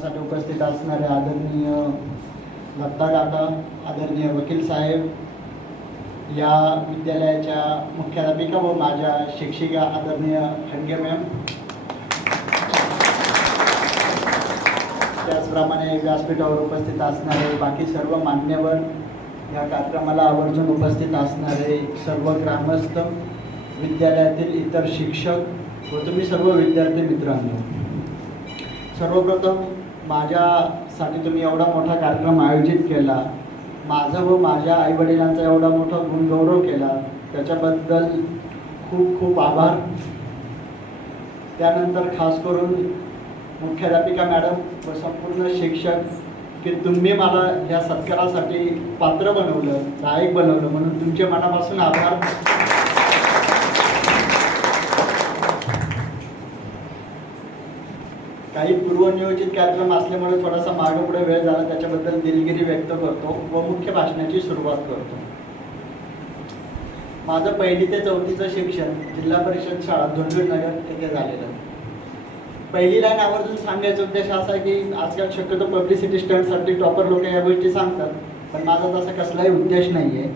साठी उपस्थित असणारे आदरणीय दत्ता काका, आदरणीय वकील साहेब, या विद्यालयाच्या मुख्याध्यापिका व माझ्या शिक्षिका आदरणीय खडगे मॅम, त्याचप्रमाणे व्यासपीठावर उपस्थित असणारे बाकी सर्व मान्यवर, या कार्यक्रमाला आवर्जून उपस्थित असणारे सर्व ग्रामस्थ, विद्यालयातील इतर शिक्षक व तुम्ही सर्व विद्यार्थी मित्रांनो, सर्वप्रथम माझ्यासाठी तुम्ही एवढा मोठा कार्यक्रम आयोजित केला, माझं व माझ्या आईवडिलांचा एवढा मोठा गुणगौरव केला, त्याच्याबद्दल खूप खूप आभार. त्यानंतर खास करून मुख्याध्यापिका मॅडम व संपूर्ण शिक्षक की तुम्ही मला या सत्कारासाठी पात्र बनवलं, लायक बनवलं, म्हणून तुमचे मनापासून आभार. काही पूर्वनियोजित कार्यक्रम असल्यामुळे थोडासा मागे पुढे वेळ झाला, त्याच्याबद्दल दिलगिरी व्यक्त करतो व मुख्य भाषणाची सुरुवात करतो. माझं 1ली ते 4थीचं शिक्षण जिल्हा परिषद शाळा धुंदूरनगर येथे झालेलं. पहिली लाईन आवर्जून सांगायचा उद्देश असा आहे की आजकाल शक्यतो पब्लिसिटी स्टंटसाठी टॉपर लोक या गोष्टी सांगतात, पण माझा तसा कसलाही उद्देश नाही आहे.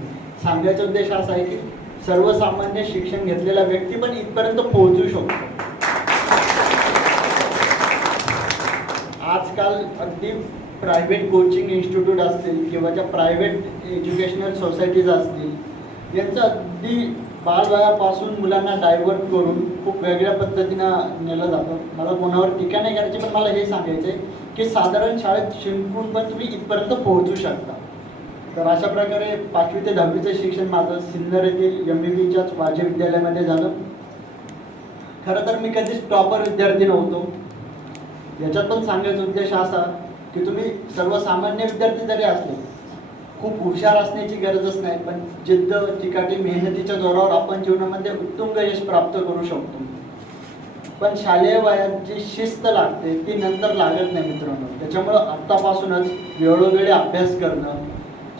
सांगायचा उद्देश असा आहे की सर्वसामान्य शिक्षण घेतलेला व्यक्ती पण इथपर्यंत पोहोचू शकतो. आजकाल अगदी प्रायव्हेट कोचिंग इन्स्टिट्यूट असतील किंवा ज्या प्रायव्हेट एज्युकेशनल सोसायटीज असतील, यांचं अगदी बालवयापासून मुलांना डायव्हर्ट करून खूप वेगळ्या पद्धतीनं नेलं जातं. मला कोणावर टीका नाही करायची, पण मला हे सांगायचं आहे की साधारण शाळेत शिंकून पण तुम्ही इथपर्यंत पोहोचू शकता. तर अशा प्रकारे 5वी ते 10वीचं शिक्षण माझं सिन्नर येथील MBBच्याच वाजे विद्यालयामध्ये झालं. खरं तर मी कधीच टॉपर विद्यार्थी नव्हतो. याच्यात पण सांगायचा उद्देश असा की तुम्ही सर्वसामान्य विद्यार्थी जरी असले, खूप हुशार असण्याची गरजच नाही, पण जिद्द, चिकाटी, मेहनतीच्या जोरावर आपण जीवनामध्ये उत्तुंग यश प्राप्त करू शकतो. पण शालेय वयात जी शिस्त लागते ती नंतर लागत नाही मित्रांनो. त्याच्यामुळं आत्तापासूनच वेळोवेळी अभ्यास करणं,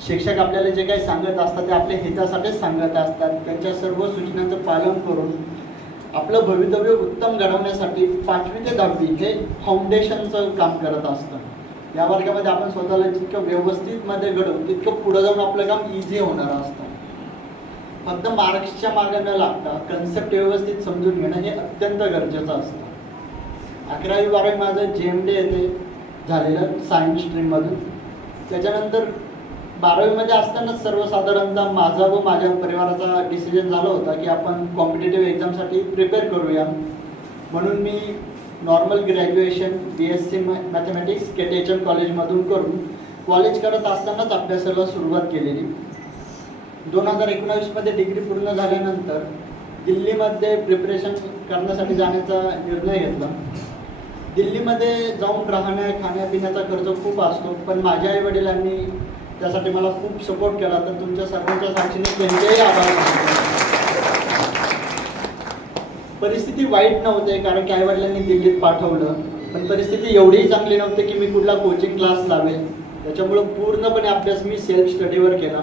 शिक्षक आपल्याला जे काही सांगत असतात ते आपल्या हितासाठीच सांगत असतात, त्यांच्या सर्व सूचनांचं पालन करून आपलं भवितव्य उत्तम घडवण्यासाठी 5वी ते 10वी हे फाउंडेशनचं काम करत असतं. या वर्गामध्ये आपण स्वतःला जितकं व्यवस्थितमध्ये घडवू तितकं पुढे जाऊन आपलं काम इझी होणार असतं. फक्त मार्क्सच्या मागे न लागता कन्सेप्ट व्यवस्थित समजून घेणं हे अत्यंत गरजेचं असतं. 11वी 12वी माझं JMD येथे झालेलं सायन्स स्ट्रीममधून. त्याच्यानंतर 12वीमध्ये असतानाच सर्वसाधारणतः माझा व माझ्या परिवाराचा डिसिजन झाला होता की आपण कॉम्पिटेटिव्ह एक्झामसाठी प्रिपेअर करूया. म्हणून मी normal graduation BSc mathematics KTHM कॉलेजमधून करून कॉलेज करत असतानाच अभ्यासाला सुरुवात केलेली. 2019मध्ये डिग्री पूर्ण झाल्यानंतर दिल्लीमध्ये प्रिपरेशन करण्यासाठी जाण्याचा निर्णय घेतला. दिल्लीमध्ये जाऊन राहण्या खाण्यापिण्याचा खर्च खूप असतो, पण माझ्या आईवडिलांनी त्यासाठी मला खूप सपोर्ट केला, तर तुमच्या सर्वांच्या साक्षीने त्यांचेही आभार मानतो. परिस्थिती वाईट नव्हते कारण की आईवडिलांनी दिल्लीत पाठवलं, पण परिस्थिती एवढीही चांगली नव्हती की मी कुठला कोचिंग क्लास लावेल. त्याच्यामुळं पूर्णपणे अभ्यास मी सेल्फ स्टडीवर केला.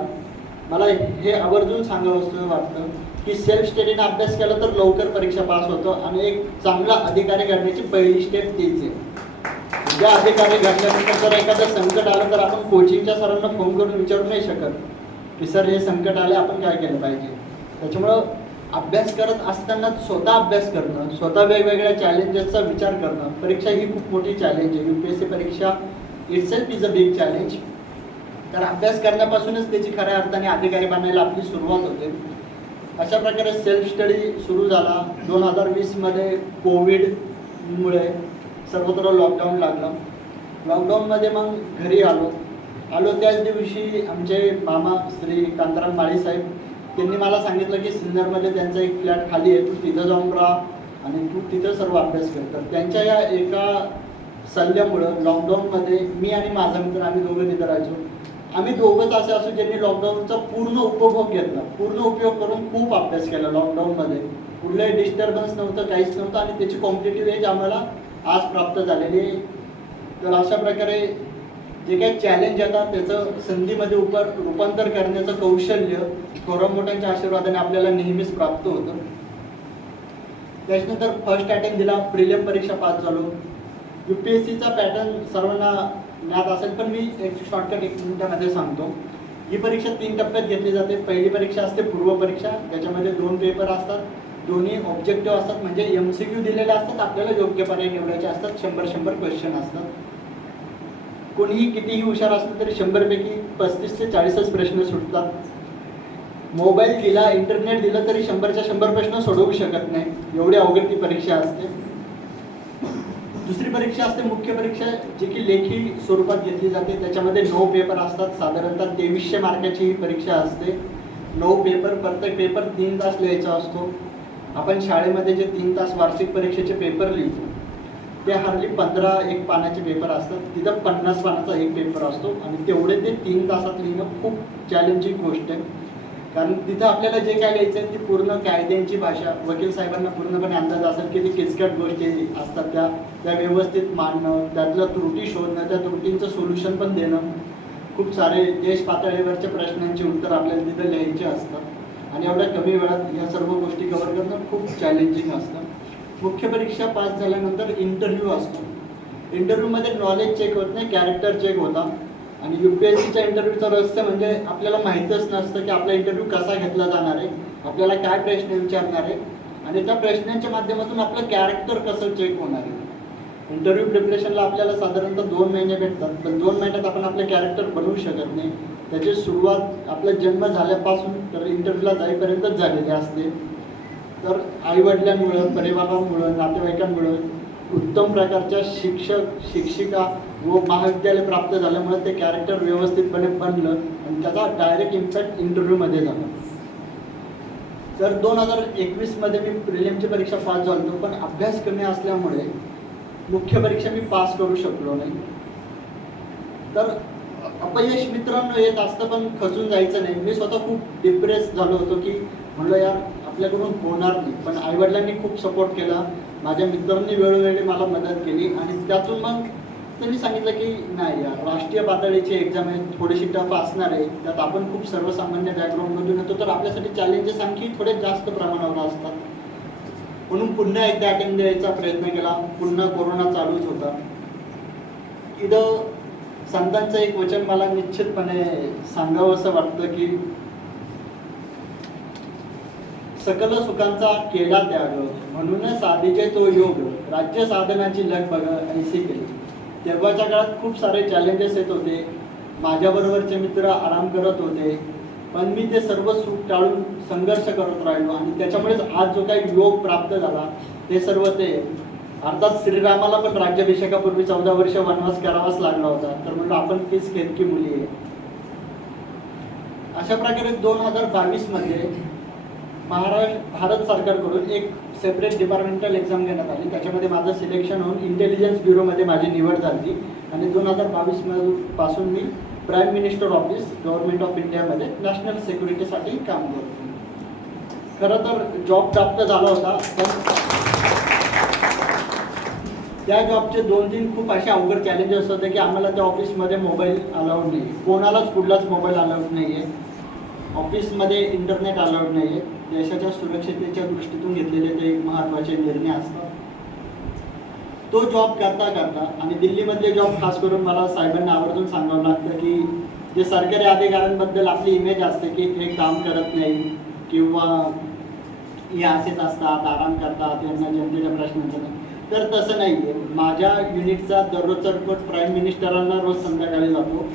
मला हे आवर्जून सांगावंसं वाटतं की सेल्फ स्टडीने अभ्यास केला तर लवकर परीक्षा पास होतो आणि एक चांगला अधिकारी घडण्याची पहिली स्टेप तीच आहे. ज्या अधिकारी घडल्यानंतर जर एखादं संकट आलं तर आपण कोचिंगच्या सरांना फोन करून विचारू नाही शकत की सर हे संकट आले, आपण काय केलं पाहिजे. त्याच्यामुळं अभ्यास करत असताना स्वतः अभ्यास करणं, स्वतः वेगवेगळ्या चॅलेंजेसचा विचार करणं. परीक्षा ही खूप मोठी चॅलेंज आहे. UPSC परीक्षा itself is a big challenge. तर अभ्यास करण्यापासूनच त्याची खऱ्या अर्थाने अधिकारी बनायला आपली सुरुवात होते. अशा प्रकारे सेल्फ स्टडी सुरू झाला. 2020मध्ये कोविडमुळे सर्वत्र लॉकडाऊन लागलं. लॉकडाऊनमध्ये मग घरी आलो त्याच दिवशी आमचे मामा श्री कांताराम माळी साहेब त्यांनी मला सांगितलं की सिन्नरमध्ये त्यांचा एक फ्लॅट खाली आहे, तू तिथं जाऊन राहा आणि तू तिथं सर्व अभ्यास कर. तर त्यांच्या या एका सल्ल्यामुळं लॉकडाऊनमध्ये मी आणि माझा मित्र आम्ही दोघं तिथं राहायचो. आम्ही दोघंच असे असू ज्यांनी लॉकडाऊनचा पूर्ण उपभोग घेतला, पूर्ण उपयोग करून खूप अभ्यास केला. लॉकडाऊनमध्ये कुठलंही डिस्टर्बन्स नव्हतं, काहीच नव्हतं आणि त्याची कॉम्पिटेटिव्ह एज आम्हाला आज प्राप्त झालेली आहे. तर अशा प्रकारे जे काही चॅलेंज येतात त्याचं संधीमध्ये रूपांतर करण्याचं कौशल्य थोड्या मोठ्यांच्या आशीर्वादाने आपल्याला नेहमीच प्राप्त होतं. त्याच्यानंतर फर्स्ट अटेम्प्ट दिला, प्रिलिम परीक्षा पास झालो. UPSCचा पॅटर्न सर्वांना ज्ञात असेल, पण मी एक शॉर्टकट 1 मिनिटामध्ये सांगतो. ही परीक्षा 3 टप्प्यात घेतली जाते. पहिली परीक्षा असते पूर्व परीक्षा, ज्याच्यामध्ये 2 पेपर असतात. दोन्ही ऑब्जेक्टिव्ह असतात, म्हणजे MCQ दिलेले असतात, आपल्याला योग्य पर्याय निवडायचे असतात. 100 क्वेश्चन असतात. कोणीही कितीही हुशार असलं तरी 100 पैकी 35 ते 40च प्रश्न सुटतात. मोबाईल दिला, इंटरनेट दिलं तरी 100च्या 100 प्रश्न सोडवू शकत नाही, एवढी अवघड ती परीक्षा असते. दुसरी परीक्षा असते मुख्य परीक्षा, जी की लेखी स्वरूपात घेतली जाते. त्याच्यामध्ये 9 पेपर असतात. साधारणतः 2300 मार्काची ही परीक्षा असते. 9 पेपर, प्रत्येक पेपर 3 तास लिहायचा असतो. आपण शाळेमध्ये जे 3 तास वार्षिक परीक्षेचे पेपर लिहितो ते हार्डली 15 पानाचे पेपर असतात. तिथं 50 पानाचा एक पेपर असतो आणि तेवढे ते 3 तासात लिहिणं खूप चॅलेंजिंग गोष्ट आहे. कारण तिथं आपल्याला जे काय लिहायचं आहे ती पूर्ण कायद्यांची भाषा, वकील साहेबांना पूर्णपणे अंदाज असेल की ती किचकट गोष्टी असतात त्या व्यवस्थित मांडणं, त्यातल्या त्रुटी शोधणं, त्या त्रुटींचं सोल्युशन पण देणं. खूप सारे देश पातळीवरच्या प्रश्नांची उत्तर आपल्याला तिथं लिहायची असतात आणि एवढ्या कमी वेळात या सर्व गोष्टी कव्हर करणं खूप चॅलेंजिंग असतं. मुख्य परीक्षा पास झाल्यानंतर इंटरव्ह्यू असतो. इंटरव्ह्यूमध्ये नॉलेज चेक होत नाही, कॅरेक्टर चेक होता. आणि UPSCच्या इंटरव्ह्यूचं रहस्य म्हणजे आपल्याला माहीतच नसतं की आपला इंटरव्ह्यू कसा घेतला जाणार आहे, आपल्याला काय प्रश्न विचारणार आहे आणि त्या प्रश्नांच्या माध्यमातून आपलं कॅरेक्टर कसं चेक होणार आहे. इंटरव्ह्यू प्रिपरेशनला आपल्याला साधारणतः 2 महिने भेटतात, पण 2 महिन्यात आपण आपलं कॅरेक्टर बनवू शकत नाही. त्याची सुरुवात आपला जन्म झाल्यापासून तर इंटरव्ह्यूला जाईपर्यंतच झालेली असते. तर आईवडिलांमुळं, परिवारामुळं, नातेवाईकांमुळं, उत्तम प्रकारच्या शिक्षक शिक्षिका व महाविद्यालय प्राप्त झाल्यामुळे ते कॅरेक्टर व्यवस्थितपणे बनलं आणि त्याचा डायरेक्ट इम्पॅक्ट इंटरव्ह्यूमध्ये झाला. तर 2021मध्ये मी प्रिलिमची परीक्षा पास झालो, पण अभ्यास कमी असल्यामुळे मुख्य परीक्षा मी पास करू शकलो नाही. तर अपयश मित्रांनो येत असतं, पण खचून जायचं नाही. मी स्वतः खूप डिप्रेस झालो होतो की म्हणलं यार आपल्याकडून होणार नाही, पण आईवडिलांनी खूप सपोर्ट केला. माझ्या मित्रांनी वेळोवेळी मला मदत केली आणि त्यातून मग त्यांनी सांगितलं की नाही यार, राष्ट्रीय पातळीची एक्झाम आहे, थोडीशी टफ असणार आहे, त्यात आपण खूप सर्वसामान्य बॅकग्राऊंडमधून येतो, तर आपल्यासाठी चॅलेंजेस आणखी थोडे जास्त प्रमाणावर असतात. म्हणून पुन्हा एकदा अटेम्प्ट द्यायचा प्रयत्न केला. पुन्हा कोरोना चालूच होता. इथं संतांचं एक वचन मला निश्चितपणे सांगावं असं वाटतं की सकल सुखांचा केला त्याग, म्हणून साधीचे तो योग, राज्य साधनाची लग बघ ऐसी केली. तेव्हाच्या काळात खूप सारे चॅलेंजेस येत होते. माझ्याबरोबरचे मित्र आराम करत होते, पण मी ते सर्व सुख टाळून संघर्ष करत राहिलो आणि त्याच्यामुळेच आज जो काही योग प्राप्त झाला ते सर्व ते. अर्थात श्रीरामाला पण राज्याभिषेकापूर्वी 14 वर्ष वनवास करावाच लागला होता, तर म्हणलं आपण तीच केतकी मुली आहे. अशा प्रकारे 2022मध्ये भारत सरकारकडून एक सेपरेट डिपार्टमेंटल एक्झाम घेण्यात आली. त्याच्यामध्ये माझं सिलेक्शन होऊन इंटेलिजन्स ब्युरोमध्ये माझी निवड झाली आणि 2022 पासून मी prime minister office government of इंडियामध्ये नॅशनल सिक्युरिटीसाठी काम करतो. खरं तर जॉब प्राप्त झाला होता, पण त्या जॉबचे 2-3 खूप असे अवघड चॅलेंजेस होते की आम्हाला त्या ऑफिसमध्ये मोबाईल अलाउड नाही, कोणालाच कुठलाच मोबाईल अलाउड नाही आहे. ऑफिसमध्ये इंटरनेट अलाउड नाही आहे. देशाच्या सुरक्षिततेच्या दृष्टीतून घेतलेले ते एक महत्त्वाचे निर्णय असतात. तो जॉब करता करता आणि दिल्लीमधले जॉब खास करून मला साहेबांना आवर्जून सांगावं लागतं की जे सरकारी अधिकाऱ्यांबद्दल आपली इमेज असते की हे काम करत नाही किंवा हे असेच असतात, आराम करतात, यांना जनतेच्या प्रश्नांचं नाही. तर तसं नाही आहे. माझ्या युनिटचा दररोजचा रिपोर्ट प्राईम मिनिस्टरांना रोज संध्याकाळी जातो.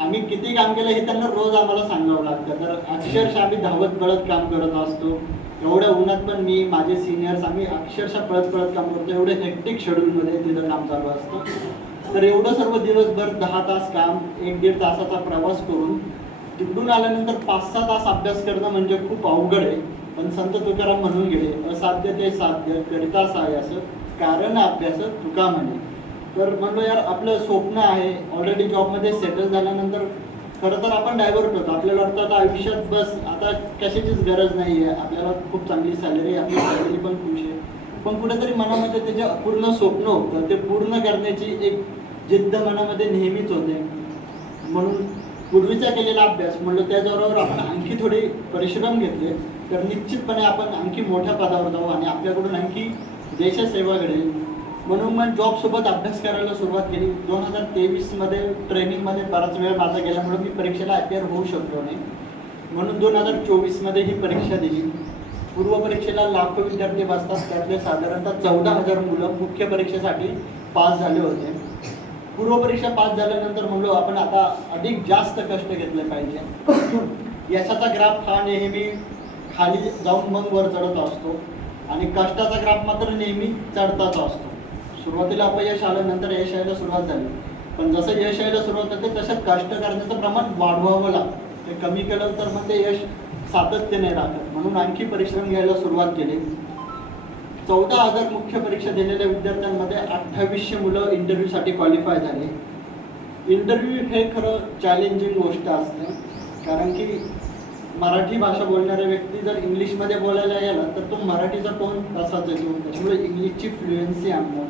आम्ही किती काम केलं हे त्यांना रोज आम्हाला सांगावं लागतं. तर अक्षरशः आम्ही धावत पळत काम करत असतो. एवढ्या उन्हात पण मी, माझे सिनियर्स, आम्ही अक्षरशः पळत पळत काम करतो. एवढे हेक्टिक शेड्यूलमध्ये तिथं काम चालू असतं. तर एवढं सर्व दिवसभर 10 तास काम, 1-1.5 तासाचा प्रवास करून तिकडून आल्यानंतर 5-6 तास अभ्यास करणं म्हणजे खूप अवघड आहे. पण संत तुकाराम म्हणून गेले, असाध्य ते साध्य करिता सायास, कारण अभ्यास तुका म्हणे. तर म्हणलो यार आपलं स्वप्न आहे, ऑलरेडी जॉबमध्ये सेटल झाल्यानंतर खरं तर आपण डायव्हर्ट होतो. आपल्याला वाटतं आता आयुष्यात बस आता कशाचीच गरज नाही आहे, आपल्याला खूप चांगली सॅलरी, आपली फॅमिली पण खुश आहे. पण कुठेतरी मनामध्ये त्याचे अपूर्ण स्वप्न होतं, ते पूर्ण करण्याची एक जिद्द मनामध्ये नेहमीच होते. म्हणून पूर्वीचा केलेला अभ्यास म्हणलं त्याच्याबरोबर आपण आणखी थोडे परिश्रम घेतले तर निश्चितपणे आपण आणखी मोठ्या पदावर जाऊ आणि आपल्याकडून आणखी देशसेवा घडेल. म्हणून मग जॉबसोबत अभ्यास करायला सुरुवात केली. 2023मध्ये ट्रेनिंगमध्ये बराच वेळ माझा गेल्यामुळे मी परीक्षेला अपिअर होऊ शकलो नाही. म्हणून 2024मध्ये ही परीक्षा दिली. पूर्वपरीक्षेला लाखो विद्यार्थी बसतात, त्यातले साधारणतः 14,000 मुलं मुख्य परीक्षेसाठी पास झाले होते. पूर्वपरीक्षा पास झाल्यानंतर म्हणलो आपण आता अधिक जास्त कष्ट घेतले पाहिजे. यशाचा ग्राफ हा नेहमी खाली जाऊन मग वर चढत असतो आणि कष्टाचा ग्राफ मात्र नेहमी चढताच असतो. सुरुवातीला अपयश आलं, नंतर यश यायला सुरुवात झाली. पण जसं यश यायला सुरुवात होते तसं कष्ट करण्याचं प्रमाण वाढवावं लागतं. ते कमी केलं तर मग ते यश सातत्याने राहतात. म्हणून आणखी परिश्रम घ्यायला सुरुवात केली. 14,000 मुख्य परीक्षा दिलेल्या विद्यार्थ्यांमध्ये 2800 मुलं इंटरव्ह्यूसाठी क्वालिफाय झाले. इंटरव्ह्यू हे खरं चॅलेंजिंग गोष्ट असते, कारण की मराठी भाषा बोलणारा व्यक्ती जर इंग्लिशमध्ये बोलायला गेला तर तो मराठीचा टोन तसाच येतो. त्याच्यामुळे इंग्लिशची फ्लुएन्सी आणणं,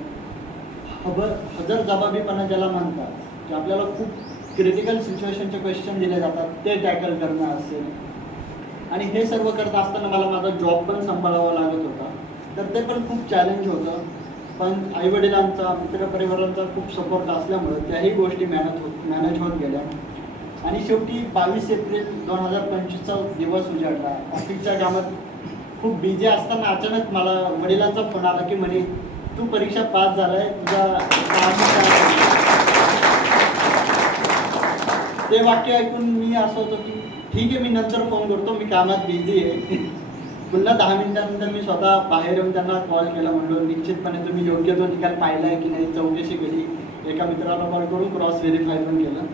हजरजबाबीपणा ज्याला म्हणतात, की आपल्याला खूप क्रिटिकल सिच्युएशनचे क्वेश्चन दिले जातात ते टॅकल करणं असेल. आणि हे सर्व करत असताना मला माझा जॉब पण सांभाळावा लागत होता, तर ते पण खूप चॅलेंज होतं. पण आईवडिलांचा, मित्रपरिवारांचा खूप सपोर्ट असल्यामुळे त्याही गोष्टी मॅनेज होत गेल्या. आणि शेवटी 22 एप्रिल 2025चा दिवस उजाडला. ऑफिसच्या कामात खूप बिझी असताना अचानक मला वडिलांचा फोन आला की म्हणे तू परीक्षा पास झालाय, तुझा ते वाक्य ऐकून मी असं होतं की ठीक आहे, मी नंतर फोन करतो, मी कामात बिझी आहे. पुन्हा 10 मिनिटानंतर मी स्वतः बाहेर येऊन त्यांना कॉल केला. म्हणलो निश्चितपणे तुम्ही योग्य तो निकाल पाहिला आहे की नाही, चौकशी केली. एका मित्राला कॉल करून क्रॉस व्हेरीफाय पण केलं.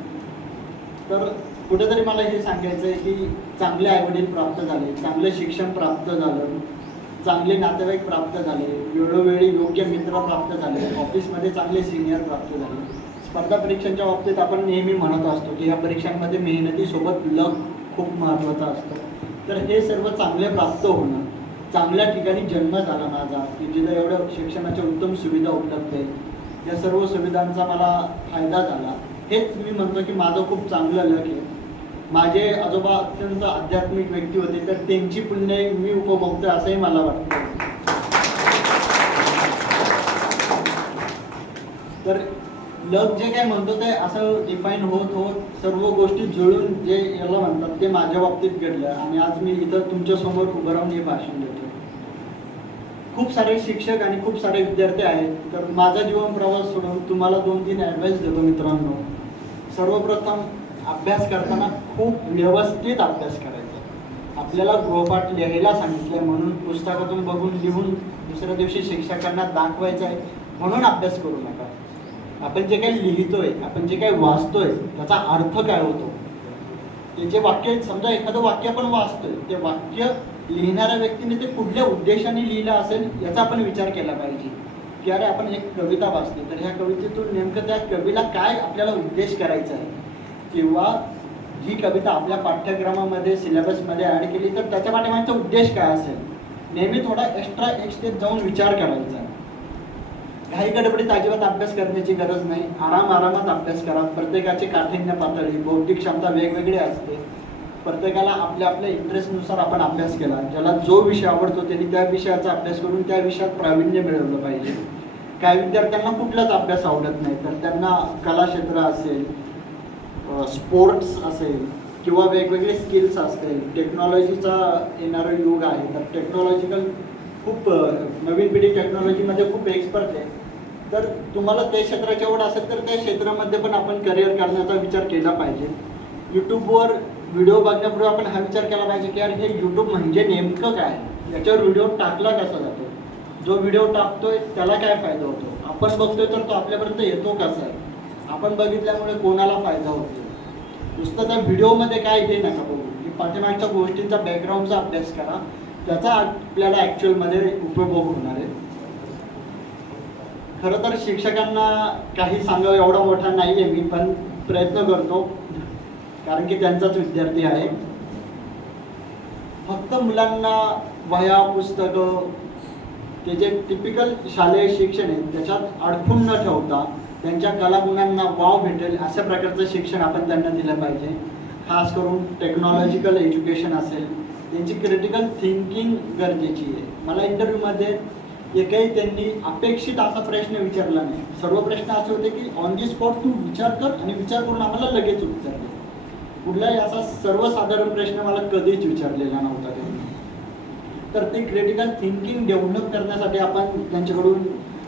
तर कुठेतरी मला हे सांगायचं आहे की चांगले आईवडील प्राप्त झाले, चांगले शिक्षण प्राप्त झालं, चांगले नातेवाईक प्राप्त झाले, वेळोवेळी योग्य मित्र प्राप्त झाले, ऑफिसमध्ये चांगले सिनियर प्राप्त झाले. स्पर्धा परीक्षांच्या बाबतीत आपण नेहमी म्हणत असतो की ह्या परीक्षांमध्ये मेहनतीसोबत लक खूप महत्त्वाचं असतं. तर हे सर्व चांगले प्राप्त होणं, चांगल्या ठिकाणी जन्म झाला माझा की जिथं एवढ्या शिक्षणाच्या उत्तम सुविधा उपलब्ध आहेत, या सर्व सुविधांचा मला फायदा झाला. हेच मी म्हणतो की माझं खूप चांगलं लक आहे. माझे आजोबा अत्यंत आध्यात्मिक व्यक्ती होते, तर त्यांची पुण्य मी उपभोगतो असंही मला वाटतं. तर लक जे काय म्हणतो ते असं डिफाईन होत होत सर्व गोष्टी जुळून जे याला म्हणतात ते माझ्या बाबतीत घडलं. आणि आज मी इथं तुमच्यासमोर उभं राहून हे भाषण देतो. खूप सारे शिक्षक आणि खूप सारे विद्यार्थी आहेत. तर माझा जीवन प्रवास सोडून तुम्हाला 2-3 ॲडवाईस देतो मित्रांनो. सर्वप्रथम अभ्यास करताना खूप व्यवस्थित अभ्यास करायचा. आपल्याला गृहपाठ लिहायला सांगितलं म्हणून पुस्तकातून बघून लिहून दुसऱ्या दिवशी शिक्षकांना दाखवायचं आहे म्हणून अभ्यास करू नका. आपण जे काही लिहितोय, आपण जे काही वाचतोय त्याचा अर्थ काय होतो, ते जे वाक्य, समजा एखादं वाक्य आपण वाचतोय, ते वाक्य लिहिणाऱ्या व्यक्तीने ते कुठल्या उद्देशाने लिहिलं असेल याचा आपण विचार केला पाहिजे. की अरे आपण एक कविता वाचली तर ह्या कवितेतून नेमकं त्या कवीला काय आपल्याला उद्देश करायचा आहे, किंवा जी कविता आपल्या पाठ्यक्रमामध्ये सिलेबसमध्ये ॲड केली तर त्याच्या पाठीमागचा उद्देश काय असेल. नेहमी थोडा एक्स्ट्रा एक स्टेप जाऊन विचार करायचा. काही गडबडीत अजिबात अभ्यास करण्याची गरज नाही. आरामात अभ्यास करा. प्रत्येकाची काठिण्य पातळी, बौद्धिक क्षमता वेगवेगळी असते. प्रत्येकाला आपल्या आपल्या इंटरेस्टनुसार आपण अभ्यास केला. ज्याला जो विषय आवडतो त्यांनी त्या विषयाचा अभ्यास करून त्या विषयात प्रावीण्य मिळवलं पाहिजे. काही विद्यार्थ्यांना कुठलाच अभ्यास आवडत नाही, तर त्यांना कला क्षेत्र असेल, स्पोर्ट्स असेल किंवा वेगवेगळे स्किल्स असतील, टेक्नॉलॉजीचा येणारं युग आहे, तर टेक्नॉलॉजिकल खूप नवीन पिढी टेक्नॉलॉजीमध्ये खूप एक्सपर्ट आहे. तर तुम्हाला त्या क्षेत्राची आवड असेल तर त्या क्षेत्रामध्ये पण आपण करिअर करण्याचा विचार केला पाहिजे. यूट्यूबवर व्हिडिओ बघण्यापूर्वी आपण हा विचार केला पाहिजे की यार हे यूट्यूब म्हणजे नेमकं काय, याच्यावर व्हिडिओ टाकला कसा जातो, जो व्हिडिओ टाकतोय त्याला काय फायदा होतो, आपण बघतोय तर तो आपल्यापर्यंत येतो कसा आहे, आपण बघितल्यामुळे कोणाला फायदा होतो. नुसतं त्या व्हिडिओमध्ये काय हे नका बघू, की पाठीमागच्या गोष्टींचा बॅकग्राऊंडचा अभ्यास करा, त्याचा आपल्याला ॲक्च्युअलमध्ये उपभोग होणार आहे. खरं तर शिक्षकांना काही सांगावं एवढा मोठा नाही आहे मी, पण प्रयत्न करतो कारण की त्यांचाच विद्यार्थी आहे. फक्त मुलांना वह्या, पुस्तकं, ते जे टिपिकल शालेय शिक्षण आहे त्याच्यात अडकून न ठेवता त्यांच्या कलागुणांना वाव भेटेल अशा प्रकारचं शिक्षण आपण त्यांना दिलं पाहिजे. खास करून टेक्नॉलॉजिकल एज्युकेशन असेल, त्यांची क्रिटिकल थिंकिंग गरजेची आहे. मला इंटरव्ह्यूमध्ये एकही त्यांनी अपेक्षित असा प्रश्न विचारला नाही. सर्व प्रश्न असे होते की ऑन दी स्पॉट तू विचार कर आणि विचार करून आम्हाला लगेच उत्तर दे. कुठलाही असा सर्वसाधारण प्रश्न मला कधीच विचारलेला नव्हता त्यांनी. तर ते क्रिटिकल थिंकिंग डेव्हलप करण्यासाठी आपण त्यांच्याकडून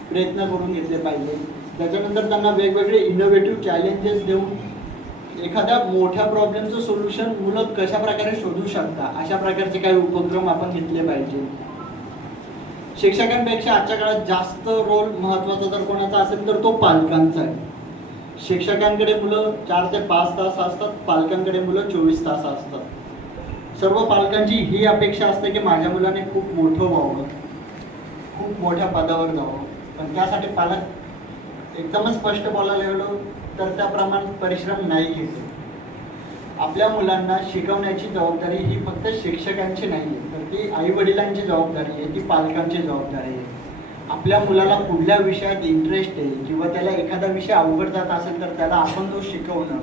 प्रयत्न करून घेतले पाहिजे. त्याच्यानंतर त्यांना वेगवेगळे इनोव्हेटिव्ह चॅलेंजेस देऊन एखाद्या मोठ्या प्रॉब्लेमचं सोल्युशन मुलं कशा प्रकारे शोधू शकता अशा प्रकारचे काही उपक्रम आपण घेतले पाहिजे. शिक्षकांपेक्षा आजच्या काळात जास्त रोल महत्त्वाचा जर कोणाचा असेल तर तो पालकांचा आहे. शिक्षकांकडे मुलं 4 ते 5 तास असतात, पालकांकडे मुलं 24 तास असतात. सर्व पालकांची ही अपेक्षा असते की माझ्या मुलाने खूप मोठं व्हावं, खूप मोठ्या पदावर जावं. पण त्यासाठी पालक एकदमच स्पष्ट बोलायला गेलो तर त्याप्रमाणे परिश्रम नाही घेते. आपल्या मुलांना शिकवण्याची जबाबदारी ही फक्त शिक्षकांची नाही आहे, तर ती आईवडिलांची जबाबदारी आहे, ती पालकांची जबाबदारी आहे. आपल्या मुलाला कुठल्या विषयात इंटरेस्ट आहे किंवा त्याला एखादा विषय अवघड जात असेल तर त्याला आपण तो शिकवणं,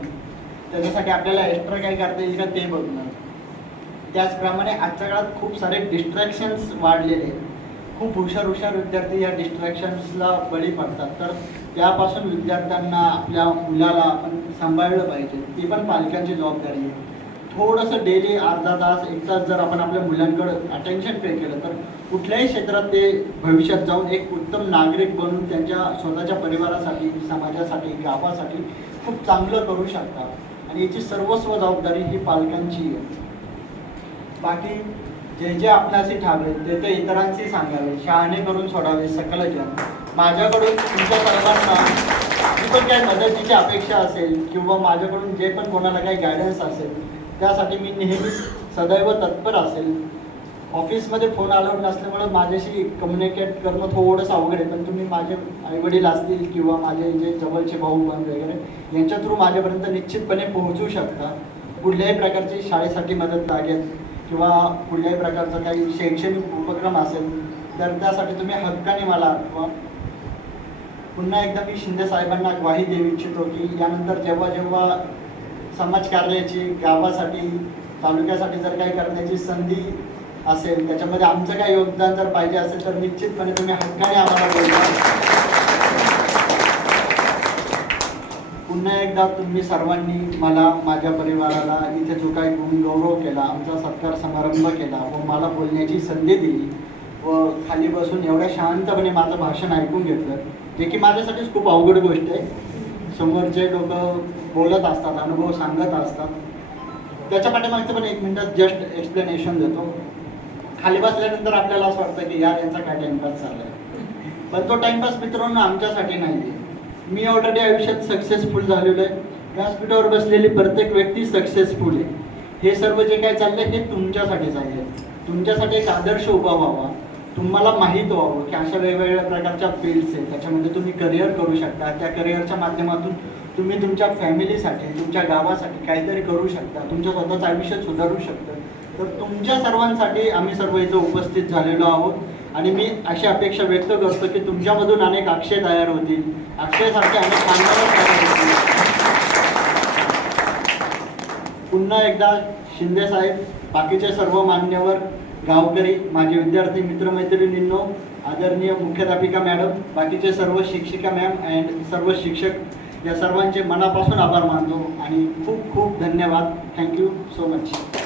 त्याच्यासाठी आपल्याला एक्स्ट्रा काय करता येईल का ते बघणं. त्याचप्रमाणे आजच्या काळात खूप सारे डिस्ट्रॅक्शन्स वाढलेले आहेत. खूप हुशार विद्यार्थी या डिस्ट्रॅक्शन्सला बळी पडतात. तर त्यापासून विद्यार्थ्यांना आपल्या मुलाला आपण सांभाळलं पाहिजे, ती पण पालकांची जबाबदारी आहे. थोडंसं डेली अर्धा तास 1 तास जर आपण आपल्या मुलांकडं अटेन्शन पे केलं तर कुठल्याही क्षेत्रात ते भविष्यात जाऊन एक उत्तम नागरिक बनून त्यांच्या स्वतःच्या परिवारासाठी, समाजासाठी, गावासाठी खूप चांगलं करू शकतात. आणि याची सर्वस्व जबाबदारी ही पालकांची आहे. बाकी जे आपल्याशी ठावे ते तर इतरांशी सांगावे, शहाणे करून सोडावे सकल जन. माझ्याकडून तुमच्या सर्वांना जी पण काही मदतीची अपेक्षा असेल किंवा माझ्याकडून जे पण कोणाला काही गायडन्स असेल त्यासाठी मी नेहमीच सदैव तत्पर असेल. ऑफिसमध्ये फोन अलाउड नसल्यामुळे माझ्याशी कम्युनिकेट करणं थोडंसं अवघड आहे. पण तुम्ही माझे आईवडील असतील किंवा माझे जे जवळचे भाऊ बहीण वगैरे यांच्या थ्रू माझ्यापर्यंत निश्चितपणे पोहोचू शकता. कुठल्याही प्रकारची शाळेसाठी मदत लागेल किंवा कुठल्याही प्रकारचं काही शैक्षणिक उपक्रम असेल तर त्यासाठी तुम्ही हक्काने मला किंवा पुन्हा एकदा मी शिंदे साहेबांना ग्वाही देऊ इच्छितो की यानंतर जेव्हा जेव्हा समाजकार्याची, गावासाठी, तालुक्यासाठी जर काही करण्याची संधी असेल, त्याच्यामध्ये आमचं काही योगदान जर पाहिजे असेल तर निश्चितपणे तुम्ही हक्काने आम्हाला बोलवा. पुन्हा एकदा तुम्ही सर्वांनी मला, माझ्या परिवाराला इथे जो काही गौरव केला, आमचा सत्कार समारंभ केला व मला बोलण्याची संधी दिली व खाली बसून एवढ्या शांतपणे माझं भाषण ऐकून घेतलं, जे की माझ्यासाठीच खूप अवघड गोष्ट आहे. समोरचे लोक बोलत असतात, अनुभव सांगत असतात, त्याच्या पाठीमागचं पण 1 मिनिटात जस्ट एक्सप्लेनेशन देतो. खाली बसल्यानंतर आपल्याला असं वाटतं की यार यांचा काय टाइमपास चालला आहे. पण तो टाइमपास मित्रांनो आमच्यासाठी नाही आहे. मी ऑलरेडी आयुष्यात सक्सेसफुल झालेलो आहे. व्यासपीठावर बसलेली प्रत्येक व्यक्ती सक्सेसफुल आहे. हे सर्व जे काय चाललंय हे तुमच्यासाठी चाललंय. तुमच्यासाठी एक आदर्श उभा व्हावा, तुम्हाला माहीत व्हावं की अशा वेगवेगळ्या प्रकारच्या फील्ड्स आहेत, त्याच्यामध्ये तुम्ही करिअर करू शकता. त्या करिअरच्या माध्यमातून तुम्ही तुमच्या फॅमिलीसाठी, तुमच्या गावासाठी काहीतरी करू शकता, तुमच्या स्वतःचं आयुष्य सुधारू शकतं. तर तुमच्या सर्वांसाठी आम्ही सर्व इथं उपस्थित झालेलो आहोत. आणि मी अशी अपेक्षा व्यक्त करतो की तुमच्यामधून अनेक अक्षय तयार होतील, अक्षयसारखे अनेक मानव तयार होतील. पुन्हा एकदा शिंदे साहेब, बाकीचे सर्व मान्यवर, गावकरी, माझे विद्यार्थी मित्रमैत्रिणींनो, आदरणीय मुख्याध्यापिका मॅडम, बाकीचे सर्व शिक्षिका मॅम अँड सर्व शिक्षक, या सर्वांचे मनापासून आभार मानतो आणि खूप खूप धन्यवाद. Thank you so much.